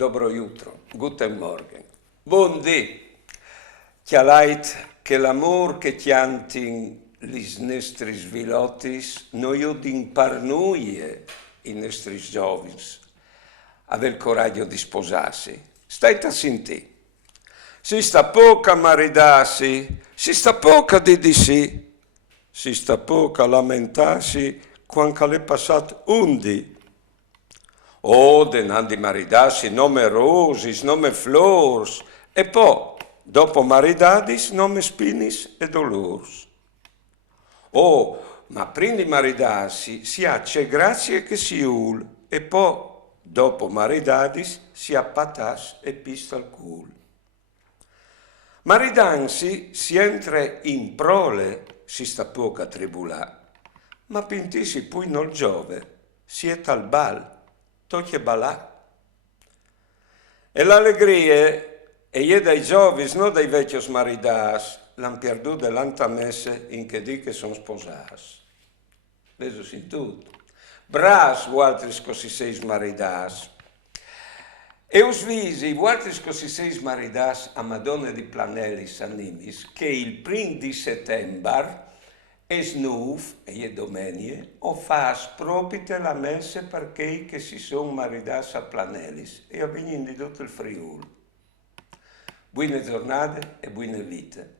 Dobro jutro, guten Morgen. Buondì, chialait che l'amor che chiantin lis nestris vilotis noiudin parnuie i nestris giovins, ave il coraggio di sposarsi. Stai a sentì. Si sta poca maridassi, si sta poca di sì, si sta poca lamentarsi quanca l'è passat undi. Oh, denandi maridassi, nome rosis, nome flors, e poi, dopo maridadis, nome spinis e dolors. Oh, ma prindi maridassi, si ha c'è grazie che si ul, e poi, dopo maridadis, si appatas e pista al cul. Maridansi si entra in prole, si sta poca tribulà, ma pintisi poi nol giove, si è tal bal, tocche balà. E l'allegria è dai giovis, non dai vecchios maridas, l'han perduto l'antamesse in che di che son sposas. Veso in tutto. Bras, altri così sei maridas. E us visi, altri così sei maridas a Madonna di Planelis Animis, che il prim di settembre es nuf, e domenie, o fas propite la messe perché che si son maridas a Planelis e avvenin di tutto il Friuli. Buone giornate e buone vite.